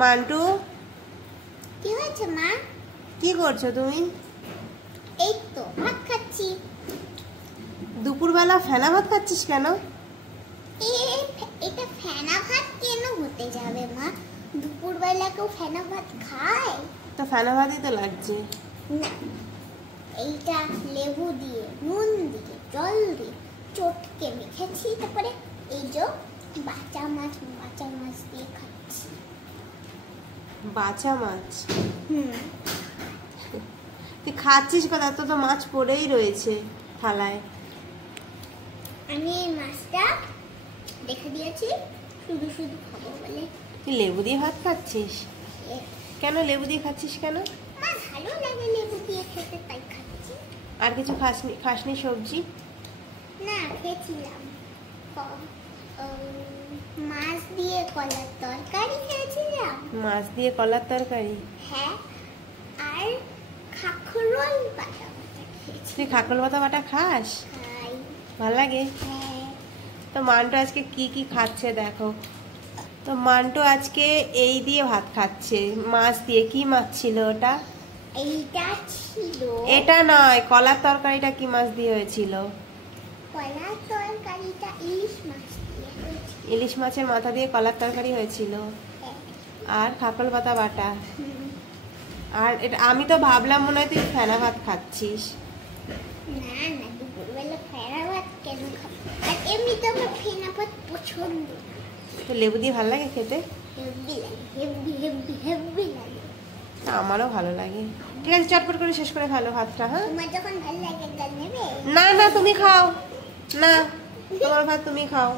Mantoux, কি হয়েছে মা? কি করছো তুমি? এই তো ভাত খাচ্ছি। দুপুরবেলা ফেনা ভাত খাচ্ছিস কেন? এটা ফেনা ভাত কেন হতে যাবে মা? দুপুরবেলা কেউ ফেনা ভাত খায়? তো ফেনা ভাতই তো লাগছে। না, এইটা লেবু দিয়ে, নুন দিয়ে, জল দিয়ে চটকে মেখেছি। তারপরে এই যে বাঁচা মাছ দিয়ে খাচ্ছি। বাছা মাছ? তুই খাচ্ছিস কথা, তো মাছ পড়েই রয়েছে থালায়। আমি এই মাছটা রেখে দিয়েছি শুধু শুধু খাবো বলে। তুই লেবু দিয়ে ভাত খাচ্ছিস কেন? লেবু দিয়ে খাচ্ছিস কেন? মা ভালো লাগে লেবু দিয়ে খেতে, তাই খাচ্ছি। আর কিছু খাসনি সবজি? না, খেয়েছিলাম মাছ দিয়ে কলার তরকারি খেয়েছিলাম। মাছ দিয়ে কলার তরকারি? হ্যাঁ, আর খাখরোল বাটা খেয়েছি। তুই খাকরোল পাতা বাটা খাস? খাই। ভাল লাগে? হ্যাঁ। তো মান্টু আজকে কি কি খাচ্ছে দেখো। তো মান্টু আজকে এই দিয়ে ভাত খাচ্ছে, মাছ দিয়ে। কি মাছ ছিল ওটা? এইটা ছিল, এটা নয়, কলার তরকারিটা কি মাছ দিয়ে হয়েছিল? কলার তরকারিটা ইলিশ মাছ দিয়ে হয়েছিল। ইলিশ মাছের মাথা দিয়ে কলার তরকারি হয়েছিল। আর খাকরোল পাতা বাটা। আর এটা আমি তো ভাবলাম মনে হয় তুই ফেনা ভাত খাচ্ছিস। না না, দুপুরবেলা ফেনা ভাত কেন খাবো? আর এমনিতে আমার ফেনা ভাত পছন্দ না। তো লেবু দিয়ে ভালো লাগে খেতে? হেভি লাগে, হেভি লাগে। আমারও ভালো লাগে। ঠিক আছে, চটপট করে শেষ করে ফেলো ভাতটা। হ্যাঁ, তোমার যখন ভালো লাগে গাল নেবে। না না, তুমি খাও না, তোমার ভাত তুমি খাও।